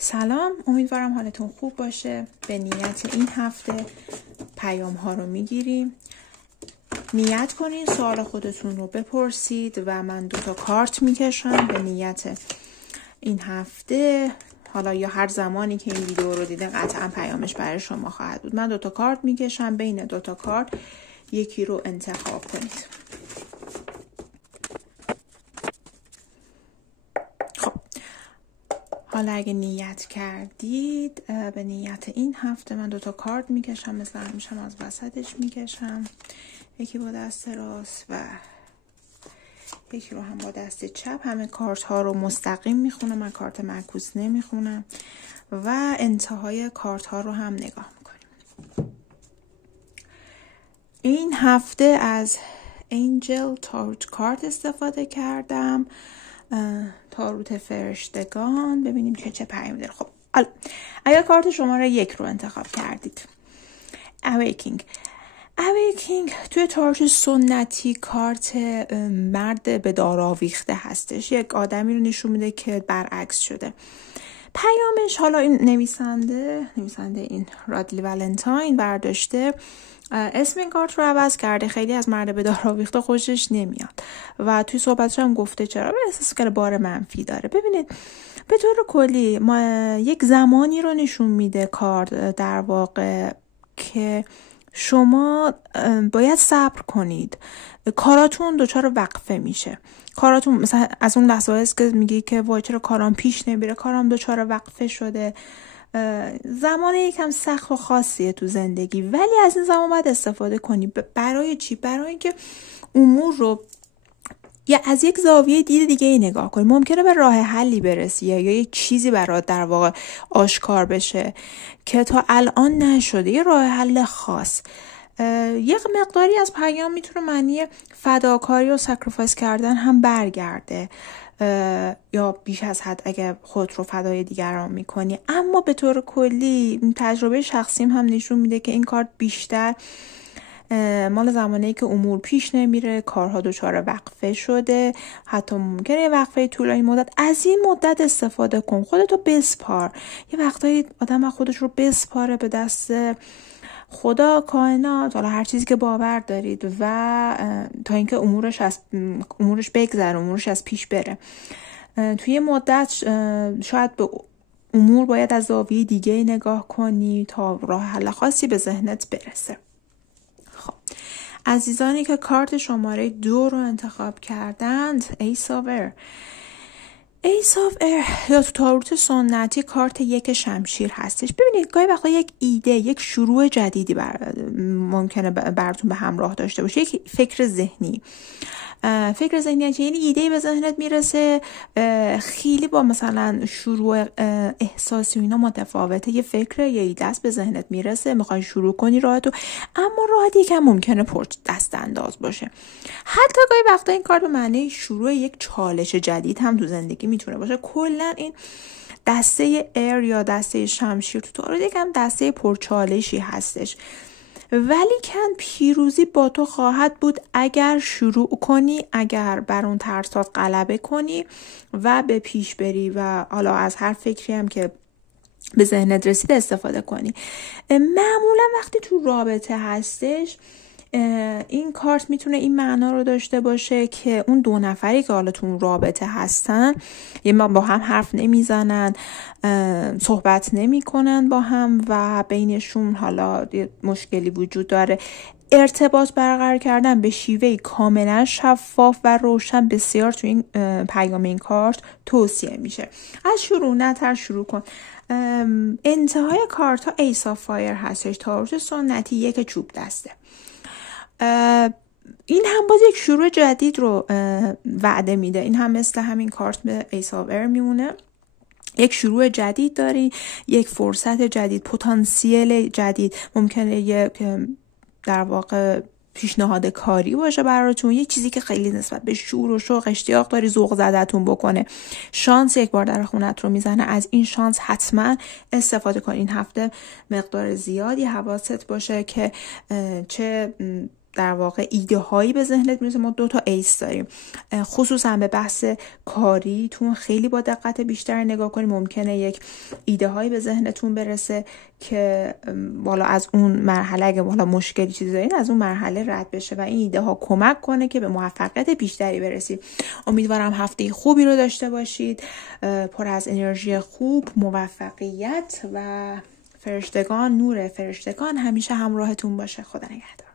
سلام، امیدوارم حالتون خوب باشه. به نیت این هفته پیام ها رو میگیریم. نیت کنین سوال خودتون رو بپرسید و من 2 کارت میکشم به نیت این هفته. حالا یا هر زمانی که این ویدیو رو دیدن قطعا پیامش برای شما خواهد بود. من 2 کارت میکشم، بین 2 کارت یکی رو انتخاب کنید. حالا اگه نیت کردید به نیت این هفته من 2 کارت میکشم، مثل همیشه از وسطش میکشم، یکی با دست راست و یکی رو هم با دست چپ. همه کارت ها رو مستقیم میخونم، من کارت معکوس نمیخونم و انتهای کارت ها رو هم نگاه میکنیم. این هفته از انجل تاروت کارت استفاده کردم، تاروت فرشتگان. ببینیم چه پیامی داره. خب اگر کارت شماره 1 رو انتخاب کردید، Awakening توی تاروت سنتی کارت مرد به دار آویخته هستش. یک آدمی رو نشون میده که برعکس شده. پیامش، حالا این نویسنده این رادلی ولنتاین برداشته، اسم این کارت رو عوض کرده. خیلی از مرد به دار آویخته خوشش نمیاد و توی صحبتش هم گفته چرا، احساس کنه بار منفی داره. ببینید به طور کلی ما یک زمانی رو نشون میده کارت در واقع که شما باید صبر کنید، کاراتون دچار وقفه میشه. کاراتون مثلا از اون لحظه هست که میگی که وای چرا کارام پیش نمیره، کارام دچار وقفه شده. زمان یکم سخت و خاصیه تو زندگی، ولی از این زمان باید استفاده کنی. برای چی؟ برای اینکه امور رو یا از یک زاویه دید دیگه ای نگاه کنی. ممکنه به راه حلی برسی یا یک چیزی برات در واقع آشکار بشه که تا الان نشده، یه راه حل خاص. یک مقداری از پیام میتونه معنی فداکاری و سکریفایس کردن هم برگرده، یا بیش از حد اگه خود رو فدای دیگران میکنی. اما به طور کلی تجربه شخصیم هم نشون میده که این کارت بیشتر مال زمانی که امور پیش نمیره، کارها دچار وقفه شده، حتی ممکنه یه وقفه طولانی مدت. از این مدت استفاده کن، خودتو بسپار. یه وقتایی آدم خودش رو بسپاره به دست خدا، کائنات، حالا هر چیزی که باور دارید، و تا اینکه امورش بگذره، امورش از پیش بره. توی مدت شاید به امور باید از زاویه دیگه نگاه کنی تا راه حل خاصی به ذهنت برسه. خب عزیزانی که کارت شماره 2 رو انتخاب کردند، ایس آف ایر یا تو تاروت سنتی کارت 1 شمشیر هستش. ببینید گاهی وقتا یک ایده، یک شروع جدیدی ممکنه براتون به همراه داشته باشه. یک فکر ذهنی یعنی ایده به ذهنت میرسه، خیلی با مثلا شروع احساسی و اینا متفاوته. یه فکر، یه ایده است به ذهنت میرسه، میخوای شروع کنی راحتو، اما راحت یکم ممکنه پر دست انداز باشه. حتی گاهی وقتا این کار به معنی شروع یک چالش جدید هم تو زندگی میتونه باشه. کلا این دسته ایر یا دسته شمشیر تو تاروت یکم دسته پرچالشی هستش، ولی پیروزی با تو خواهد بود اگر شروع کنی، اگر بر اون ترسات غلبه کنی و به پیش بری و حالا از هر فکری هم که به ذهنت رسید استفاده کنی. معمولا وقتی تو رابطه هستش این کارت میتونه این معنا رو داشته باشه که اون 2 نفری که حالا تو اون رابطه هستن با هم حرف نمیزنن، صحبت نمیکنن با هم و بینشون حالا مشکلی وجود داره. ارتباط برقرار کردن به شیوه کاملا شفاف و روشن بسیار تو این پیام این کارت توصیه میشه. از شروع کن. انتهای کارت ها ایس آف فایر هستش. تاروت سنتی 1 چوب دسته. این هم باز یک شروع جدید رو وعده میده. این هم مثل همین کارت به ایس آف ایر میمونه. یک شروع جدید داری، یک فرصت جدید، پتانسیل جدید. ممکنه یک در واقع پیشنهاد کاری باشه براتون، یه چیزی که خیلی نسبت به شور و شوق اشتیاق داری ذوق زدتون بکنه. شانس یک بار در خونت رو میزنه، از این شانس حتما استفاده کن. این هفته مقدار زیادی حواست باشه که چه در واقع ایده هایی به ذهنت میرسه. ما 2 تا ایس داریم، خصوصا به بحث کاریتون خیلی با دقت بیشتر نگاه کنید. ممکنه یک ایده هایی به ذهنتون برسه که بالا از اون مرحله، اگه بالا مشکلی چیزی دارین، از اون مرحله رد بشه و این ایده ها کمک کنه که به موفقیت بیشتری برسید. امیدوارم هفته خوبی رو داشته باشید، پر از انرژی خوب، موفقیت و فرشتگان، نور فرشتگان همیشه همراهتون باشه. خدا نگهدار.